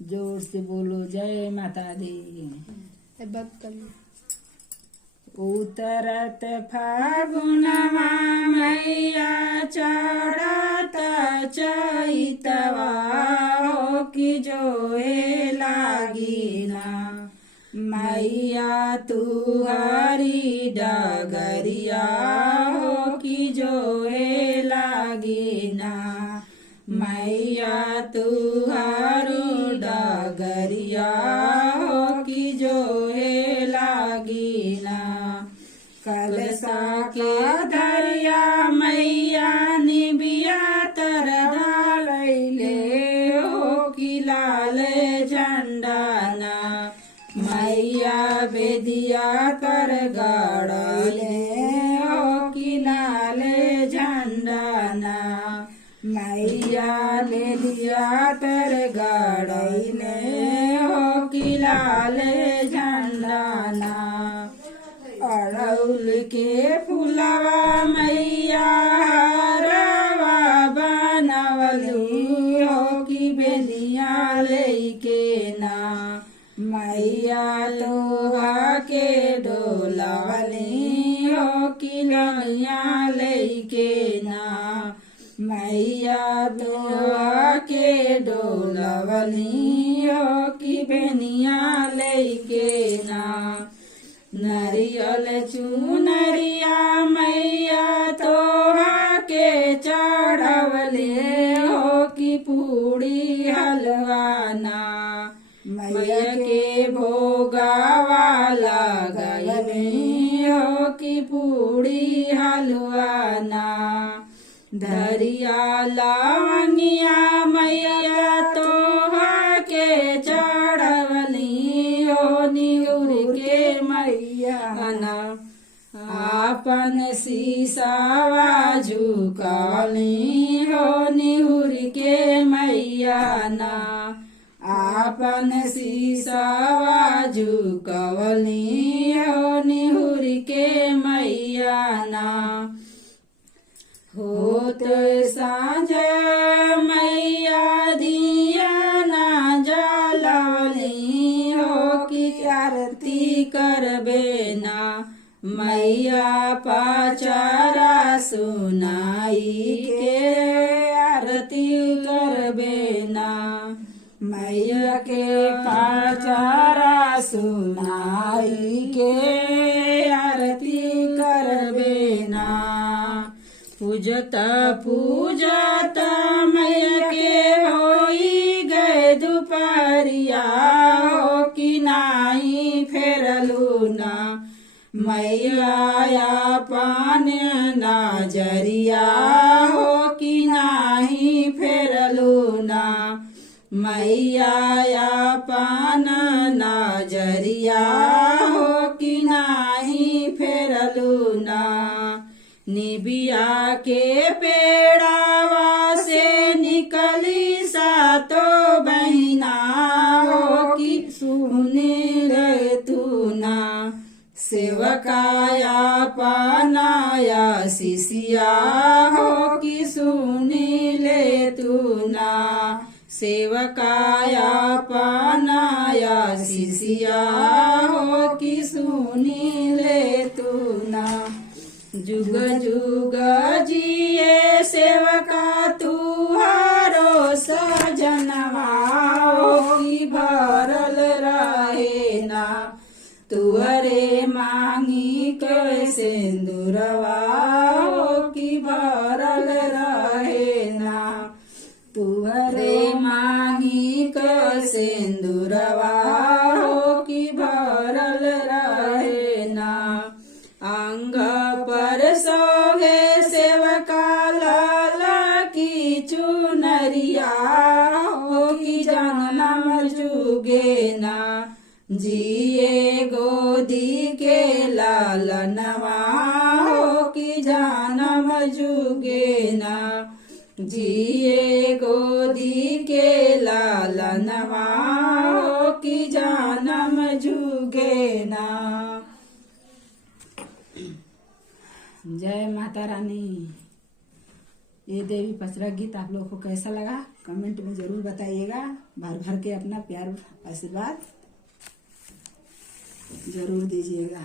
जोर से बोलो जय माता दी। उतरत फागुनमा मैया चढ़त चैतवा हो कि जोहे लागिना मैया तुहरी डगरिया हो कि जोहे लागिना मैया तुहरी डगरिया हो कि जोहे लागिना कलसा के दरिया मैया निबिया तर डालैले हो कि लाल झंडाना मैया बेदिया कर गाड़ले हो कि लाल झंडाना मैया ले लिया तर गाड़ले हो कि लाल झंडाना अड़ौल के फुलवा मैया रवा बनवली हो कि बेलिया लेके ना मैया लोहा के डोलावली हो कि लनिया लेके ना मैया लोहा के डोलावली हो कि बेनिया लेके ना नरियल चुनरिया मैया तोहा के चढ़वले हो कि पूड़ी हलवाना मैया के भोगावा लगैली हो कि पूड़ी हलवाना धरिया लवंगिया मैया तोहा के चढ़वली हो निउर के मैया आपन सीसावा झुकाली हो निहुर के मैया ना आपन सीसावा झुकवली हो निहुर के मैया ना होत साँझ मैया दिया ना जलवली हो कि आरती करबे ना मैया पाचारा सुनाई के आरती करबे ना मैया के पाचारा सुनाई के आरती करबे ना पूजत पूजत मैया के होई गए दुपहरिया हो कि नाही फेरलू ना मैया पान नजरिया हो कि नाही फेरलू ना मैया पान नजरिया हो कि नाही फेरलू ना निबिया के पेड़ावा से निकली सातो बहिना हो कि सुने रे तू ना सेवकाया पानाया शिशिया हो कि सुनी ले तू ना सेवकाया पानाया शिशिया हो कि सुनी ले तू ना जुग जुग जिए सेवका तुहारो सजनवा हो कि भरल रहे ना तुअरे मांगी के सिंदूरवा हो कि भरल रहे ना तुअरे मांगी के सिंदूरवा हो कि भरल रहे ना अंग पर सोगे सेवका लाला की चुनरिया हो कि जन्म जुगे ना जिए गोदी के लालनवा हो कि जन्म जुगे ना जिए गोदी के लालनवा हो कि जन्म जुगे ना। जय माता रानी। ये देवी पचरा गीत आप लोग को कैसा लगा कमेंट में जरूर बताइएगा। भर भर के अपना प्यार आशीर्वाद जरूर दीजिएगा।